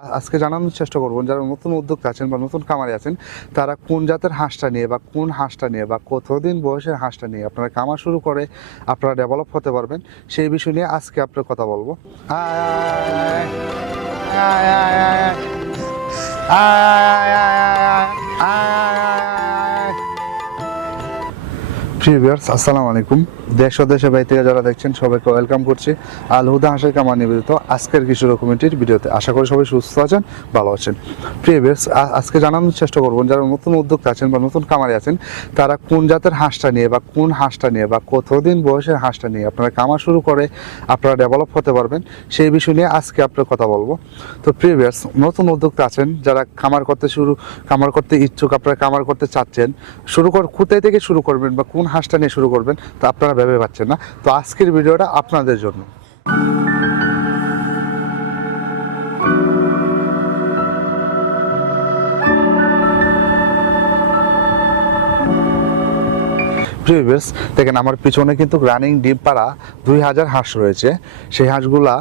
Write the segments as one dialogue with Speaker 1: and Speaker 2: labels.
Speaker 1: আজকে জানানোর চেষ্টা করব যারা নতুন উদ্যোক্তা আছেন বা নতুন কামারে আছেন তারা কোন জাতের হাঁসটা নিয়ে বা কোন হাঁসটা নিয়ে বা কতদিন বয়সের হাঁসটা নিয়ে আপনারা কামা শুরু করে আপনারা ডেভেলপ হতে পারবেন সেই বিষয় নিয়ে আজকে আপনার কথা বলব প্রিভিয়ার্স আসসালামু আলাইকুম। দেশ ও দেশের থেকে যারা দেখছেন, সবাইকে ওয়েলকাম করছি আল হুদা হাসের কামার নিবেদিত আজকের কিশোর কমিটির ভিডিওতে। আশা করি সবাই সুস্থ আছেন, ভালো আছেন। প্রিভিয়ার্স আজকে জানানোর চেষ্টা করব, যারা নতুন উদ্যোক্তা আছেন বা নতুন খামারে আছেন, তারা কোন জাতের হাঁসটা নিয়ে বা কোন হাঁসটা নিয়ে বা কতদিন বয়সের হাঁসটা নিয়ে আপনারা খামার শুরু করে আপনারা ডেভেলপ হতে পারবেন, সেই বিষয় নিয়ে আজকে আপনার কথা বলব। তো প্রিভিয়ার্স নতুন উদ্যোক্তা আছেন, যারা খামার করতে শুরু খামার করতে ইচ্ছুক, আপনারা খামার করতে চাচ্ছেন, শুরু কর কোথায় থেকে শুরু করবেন বা কোন হাঁসটা নিয়ে শুরু করবেন, তা আপনারা ভেবে পাচ্ছেন না। তো আজকের ভিডিওটা আপনাদের জন্য। দেখেন আমার পিছনে কিন্তু রানিং ডিম পাড়া দুই হাজার হাঁস রয়েছে। সেই হাঁসগুলা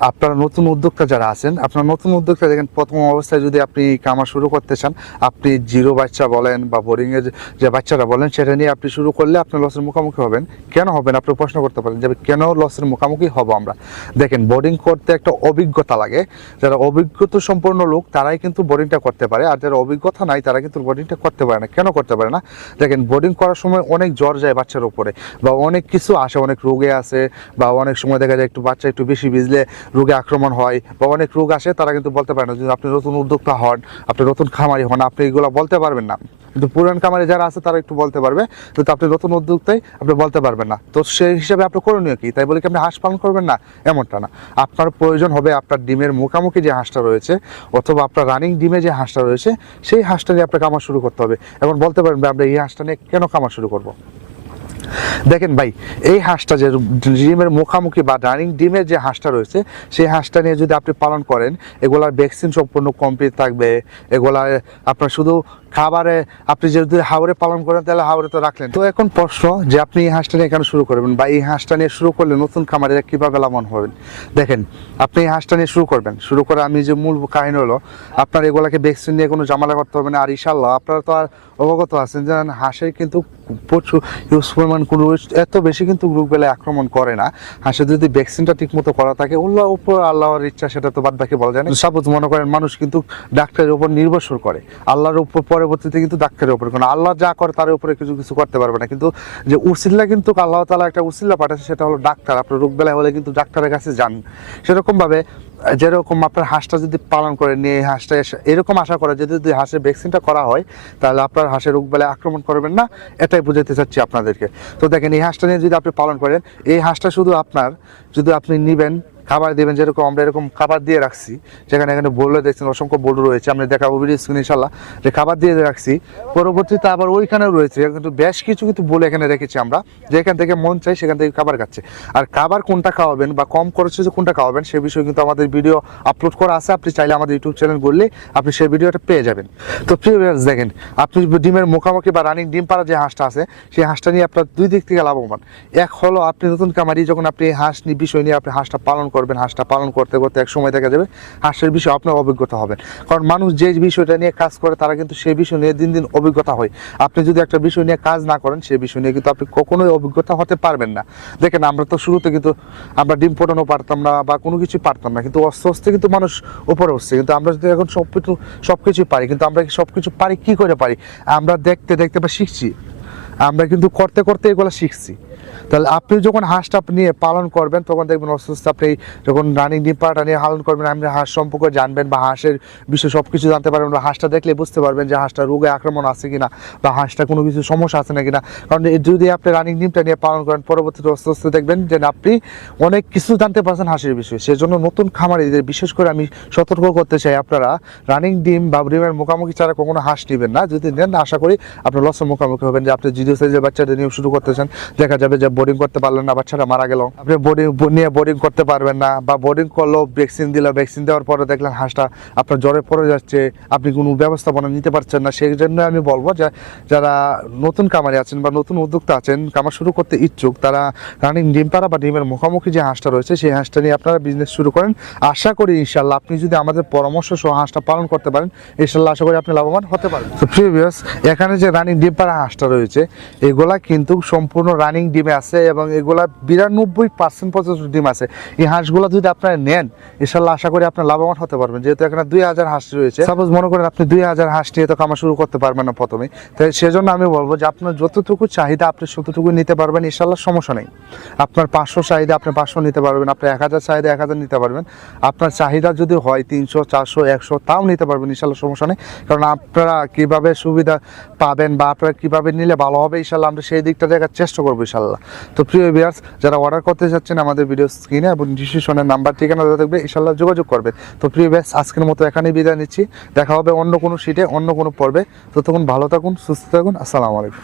Speaker 1: আপনারা নতুন উদ্যোক্তা যারা আছেন, আপনারা নতুন উদ্যোক্তা দেখেন, প্রথম অবস্থায় যদি আপনি কামার শুরু করতে চান, আপনি জিরো বাচ্চা বলেন বা বোরিংয়ের যে বাচ্চারা বলেন, সেটা নিয়ে আপনি শুরু করলে আপনি লসের মুখোমুখি হবেন। কেন হবেন? আপনি প্রশ্ন করতে পারেন যে কেন লসের মুখোমুখি হব আমরা? দেখেন বোর্ডিং করতে একটা অভিজ্ঞতা লাগে। যারা অভিজ্ঞতা সম্পন্ন লোক, তারাই কিন্তু বোর্ডিংটা করতে পারে। আর যারা অভিজ্ঞতা নাই, তারা কিন্তু বোর্ডিংটা করতে পারে না। কেন করতে পারে না? দেখেন বোর্ডিং করার সময় অনেক জ্বর যায় বাচ্চার উপরে, বা অনেক কিছু আসে, অনেক রোগে আসে বা অনেক সময় দেখা যায় একটু বাচ্চা একটু বেশি ভিজলে রোগে আক্রমণ হয় বা অনেক রোগ আসে, তারা কিন্তু বলতে পারে না যদি আপনি নতুন উদ্যোক্তা হন, আপনি নতুন খামারি হন, আপনি এগুলো বলতে পারবেন না। কিন্তু পুরান খামারি যারা আছে, তারা একটু বলতে পারবে কিন্তু আপনি নতুন উদ্যোক্তাই আপনি বলতে পারবেন না। তো সেই হিসাবে আপনি করণীয় কি? তাই বলে কি আপনি হাঁস পালন করবেন না? এমনটা না। আপনার প্রয়োজন হবে আপনার ডিমের মুখামুখি যে হাঁসটা রয়েছে, অথবা আপনার রানিং ডিমে যে হাঁসটা রয়েছে, সেই হাঁসটা নিয়ে আপনার কামার শুরু করতে হবে। এখন বলতে পারবেন আমরা এই হাঁসটা নিয়ে কেন কামার শুরু করব? দেখেন ভাই, এই হাঁসটা যে ডিমের মুখামুখি বা ডাইনিং ডিমের যে হাঁসটা রয়েছে, সেই হাঁসটা নিয়ে যদি আপনি পালন করেন, এগুলার ভ্যাকসিন সম্পূর্ণ কমপ্লিট থাকবে এগুলা আপনার শুধু খাবারে আপনি যদি হাওড়ে পালন করেন, তাহলে হাওড়ে তো রাখলেন। তো এখন প্রশ্ন যে আপনি এই হাঁসটা নিয়ে কেন শুরু করবেন বা এই হাঁসটা নিয়ে শুরু করলে নতুন খামারিরা কীভাবে লাভবান হবেন? দেখেন, আপনি এই হাঁসটা নিয়ে শুরু করবেন। শুরু করে আমি যে মূল কাহিনী হলো, আপনার এগুলাকে ভ্যাকসিন নিয়ে কোনো জামালা করতে হবে না। আর ইশাল্লাহ আপনারা তো আর অবগত আছেন যে হাঁসের কিন্তু প্রচুর ইউজ পরিমাণ কোনো এত বেশি কিন্তু রোগ বেলায় আক্রমণ করে না। হাঁসের যদি ভ্যাকসিনটা ঠিক মতো করা থাকে উল্লাহ উপর আল্লাহর ইচ্ছা, সেটা তো বাদ বাকি বলা যায় না। সাপোজ মনে করেন মানুষ কিন্তু ডাক্তারের উপর নির্ভরশীল করে। আল্লাহর উপর পরবর্তীতে কিন্তু ডাক্তারের উপর। কারণ আল্লাহ যা করে তার উপরে কিছু কিছু করতে পারবে না। কিন্তু যে উসিল্লা কিন্তু আল্লাহ তালা একটা উসিল্লা পাঠাচ্ছে, সেটা হলো ডাক্তার। আপনার রোগ বেলায় হলে কিন্তু ডাক্তারের কাছে যান। সেরকম ভাবে যেরকম আপনার হাঁসটা যদি পালন করে, নিয়ে হাঁসটা এরকম আশা করে যে যদি হাঁসের ভ্যাকসিনটা করা হয়, তাহলে আপনার হাঁসের রোগ বেলায় আক্রমণ করবেন না। এটাই বুঝাতে চাচ্ছি আপনাদেরকে। তো দেখেন, এই হাঁসটা নিয়ে যদি আপনি পালন করেন, এই হাঁসটা শুধু আপনার, যদি আপনি নিবেন খাবার দেবেন যেরকম আমরা এরকম খাবার দিয়ে রাখছি। যেখানে এখানে বললে দেখছেন অসংখ্য বড় রয়েছে। আমরা দেখাবো ভিডিও ইনশাল্লাহ যে খাবার দিয়ে রাখছি। পরবর্তীতে আবার ওইখানেও রয়েছে। কিন্তু বেশ কিছু কিন্তু বলে এখানে রেখেছি আমরা যেখান থেকে মন চাই সেখান থেকে খাবার খাচ্ছে। আর খাবার কোনটা খাওয়াবেন বা কম খরচে যে কোনটা খাওয়াবেন সে বিষয়ে কিন্তু আমাদের ভিডিও আপলোড করা আছে। আপনি চাইলে আমাদের ইউটিউব চ্যানেল করলে আপনি সেই ভিডিওটা পেয়ে যাবেন। তো প্রিয় দেখেন, আপনি ডিমের মুখামুখি বা রানিং ডিম পাড়া যে হাঁসটা আছে, সেই হাঁসটা নিয়ে আপনার দুই দিক থেকে লাভবান। এক হলো আপনি নতুন কামারি যখন আপনি হাঁস নিয়ে বিষয় নিয়ে আপনি হাঁসটা পালন করবেন, হাঁসটা পালন করতে করতে এক সময় দেখা যাবে হাঁসের বিষয়ে আপনার অভিজ্ঞতা হবেন কারণ মানুষ যে বিষয়টা নিয়ে কাজ করে, তারা কিন্তু সেই বিষয় নিয়ে দিন দিন অভিজ্ঞতা হয়। আপনি যদি একটা বিষয় নিয়ে কাজ না করেন, সেই বিষয় নিয়ে কিন্তু আপনি কখনোই অভিজ্ঞতা হতে পারবেন না। দেখেন, আমরা তো শুরুতে কিন্তু আমরা ডিম ফোটানো পারতাম না বা কোনো কিছু পারতাম না। কিন্তু আস্তে আস্তে কিন্তু মানুষ উপরে উঠছে। কিন্তু আমরা যদি এখন সব কিছু সব কিছুই পারি, কিন্তু আমরা সব কিছু পারি, কি করে পারি? আমরা দেখতে দেখতে বা শিখছি। আমরা কিন্তু করতে করতে এগুলো শিখছি। তাহলে আপনি যখন হাঁসটা নিয়ে পালন করবেন, তখন দেখবেন আস্তে আপনি যখন রানিং ডিম নিয়ে পালন করবেন, আপনি হাঁস সম্পর্কে জানবেন বা হাঁসের বিষয়ে সব কিছু জানতে পারবেন বা হাঁসটা দেখলে বুঝতে পারবেন যে হাঁসটা রোগে আক্রমণ আছে কিনা বা হাঁসটা কোনো কিছু সমস্যা আছে না। কিনা কারণ যদি আপনি রানিং ডিমটা নিয়ে পালন করেন, পরবর্তীতে আস্তে আস্তে দেখবেন যে আপনি অনেক কিছু জানতে পারছেন হাঁসের বিষয়ে। সেজন্য নতুন খামারিদের বিশেষ করে আমি সতর্ক করতে চাই আপনারা, রানিং ডিম বা ডিমের মুখামুখি ছাড়া কখনো হাঁস নেবেন না। যদি নেন, আশা করি আপনার লসের মুখোমুখি হবেন। যে আপনি জিরো সাইজের বাচ্চাদের নিয়ে শুরু করতেছেন দেখা যাবে যে যে বোর্ডিং করতে পারলেন না বাচ্চাটা মারা গেল। আপনি বোর্ডিং নিয়ে বোর্ডিং করতে পারবেন না বা বোর্ডিং করল ভ্যাকসিন দিল ভ্যাকসিন দেওয়ার পরে দেখলেন হাঁসটা আপনার জ্বরে পড়ে যাচ্ছে, আপনি কোনো ব্যবস্থাপনা নিতে পারছেন না। সেই জন্য আমি বলব যে, যারা নতুন কামারি আছেন বা নতুন উদ্যোক্তা আছেন কামার শুরু করতে ইচ্ছুক, তারা রানিং ডিম পাড়া বা ডিমের মুখোমুখি যে হাঁসটা রয়েছে, সেই হাঁসটা নিয়ে আপনারা বিজনেস শুরু করেন। আশা করি ইনশাল্লাহ আপনি যদি আমাদের পরামর্শ সহ হাঁসটা পালন করতে পারেন ইনশাল্লাহ আশা করি আপনি লাভবান হতে পারেন তো প্রিভিয়াস এখানে যে রানিং ডিম পাড়া হাঁসটা রয়েছে, এগুলা কিন্তু সম্পূর্ণ রানিং ডিমে আছে এবং এগুলা বিরানব্বই পার্সেন্ট পর্যন্ত ডিম আছে। এই হাঁসগুলো যদি আপনারা নেন, ইনশাল্লাহ আশা করি আপনার লাভবান হতে পারবেন। যেহেতু এখানে দুই হাজার হাঁস রয়েছে। সাপোজ মনে করেন আপনি দুই হাজার হাঁস নিয়ে তো কামা শুরু করতে পারবেন না প্রথমে তাই সেজন্য আমি বলব যে আপনার যতটুকু চাহিদা, আপনি ততটুকু নিতে পারবেন, ইনশাল্লাহ সমস্যা নেই। আপনার পাঁচশো চাহিদা, আপনি পাঁচশো নিতে পারবেন আপনার এক হাজার চাহিদা, এক হাজার নিতে পারবেন। আপনার চাহিদা যদি হয় তিনশো, চারশো, একশো, তাও নিতে পারবেন, ইনশাল্লাহ সমস্যা নেই। কারণ আপনারা কীভাবে সুবিধা পাবেন বা আপনারা কীভাবে নিলে ভালো হবে, ইনশাল্লাহ আমরা সেই দিকটা দেখার চেষ্টা করব, ইনশাল্লাহ। তো প্রিয় ভিয়ার্স যারা অর্ডার করতে চাচ্ছেন আমাদের ভিডিও স্ক্রিনে এবং ডিসক্রিপশনের নাম্বার ঠিকানা দেওয়া থাকবে ইনশাল্লাহ যোগাযোগ করবে। তো প্রিয় ভিয়ার্স আজকের মতো এখানেই বিদায় নিচ্ছি। দেখা হবে অন্য কোনো সিটে অন্য কোনো পর্বে। তখন ভালো থাকুন, সুস্থ থাকুন। আসসালামু আলাইকুম।